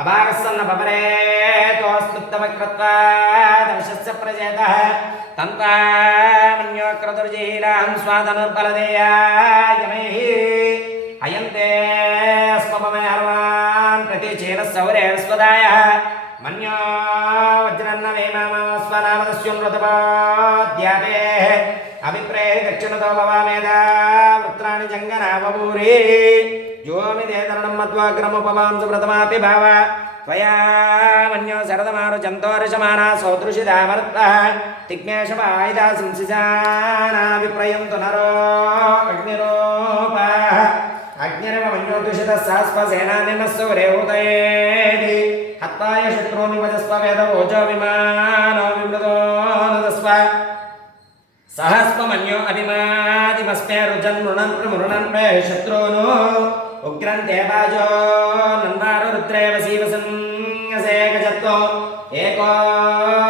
अभागस्सन्न पपरे तोस्तुत्तमकृत्वा दंशस्य प्रजेतः तन्तामन्यो क्रतुर्जीलाहं स्वादनुर्बलदेयायमैः अयन्ते स्वपमे हर्वान् प्रतीचेनस्सौरे स्वदायः मन्यो वज्रन्न वेमामस्वनामदस्युन्वतपाद्यापेः अभिप्रेः दक्षिणतो भवामेदा वृत्राणि जङ्गनावभूरि योमिदेतरणं मध्वाग्रमुपवांसु प्रथमापि भाव त्वया मन्यो शरदमारुचन्तोरशमाना सौदृशिदामर्तः तिग्मेशपायिता संसिजाना विप्रयन्तु नरो अग्निरूपः अग्निरव मन्योदुषितः सहस्वसेनानिनः सूरे उदयेति हत्वाय शत्रूमिवजस्व वेदवोचो विमानो विमृतो नदस्व सहस्वमन्यो अभिमादिमस्मे रुजन् मृणन् प्रमृणन् मे शत्रूनो उग्रं देवाजो नन्वारो रुद्रेव सीवसंयसे गजत्तो एको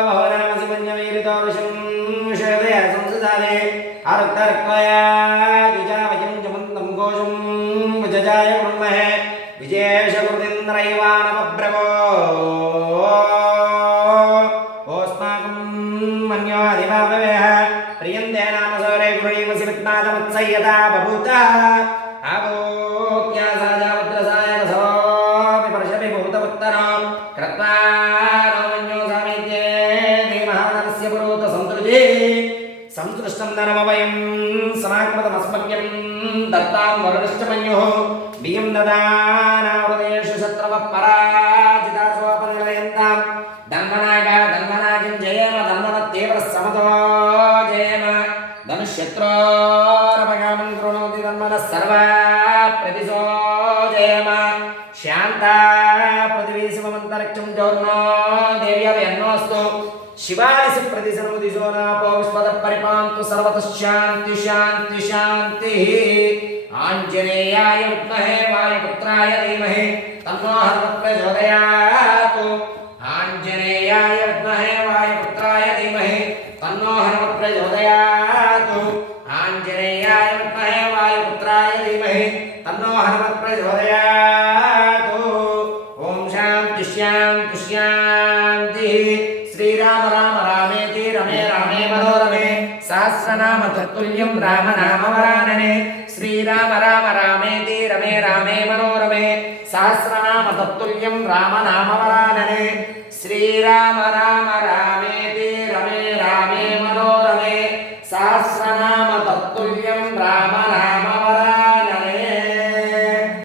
बहुनामसि मन्यवीरितो विषं विषयदय संसदारे आरुक्तर्क्वया युजावयं जमन्तं घोषं विजजाय ब्रह्महे विजयेशकृतिन्द्रैवानमब्रवो ओस्माकं मन्यो अधिभाववेह प्रियन्ते नाम सौरे गुणीमसि विद्मादमुत्सय्यता बभूत आभूत्या साजावद्रसाय कसोऽपि पर्षपि भूतमुत्तरं कृत्वा नोमन्यो सामीत्ये देमहानस्य पुरोत सन्तृजे संसृष्टं धनमवयं समाकृतमस्मभ्यं दत्तां वरुणश्च मन्युः बियं ददानावृतेषु शत्रवः पराजितासोपनिलयन्तां धन्वनागा धन्वनागिं जयेम धन्वनत्येव समतो जयेम धनुष्यत्रोरपगामं कृणोति धन्वनः सर्वा प्रतिशो जयेम शान्ता पृथिवी शिवमन्तरिक्षं जोर्नो देव्यन्नोऽस्तु शिवायसि प्रतिसर्वदिशो नापो विश्वतः परिपान्तु सर्वतः शान्ति शान्ति शान्तिः आञ्जनेयाय विद्महे वायुपुत्राय धीमहि तन्नो हनुमत् प्रचोदयात् आञ्जनेयाय विद्महे वायुपुत्राय धीमहि तन्नो हनुमत् प्रचोदयात् आञ्जनेयाय विद्महे वायुपुत्राय धीमहि तन्नो हनुमत् प्रचोदयात् ॐ शान्ति शान्ति शान्तिः श्रीराम राम रामेति रमे रामे मनोरमे सहस्रनाम तत्तुल्यं राम नाम वरानने श्रीराम राम रामेति रमे रामे मनोरमे सहस्रनाम तत्तुल्यं राम नाम वरानने श्रीराम राम रामेति रमे रामे मनोरमे सहस्रनाम तत्तुल्यं राम नाम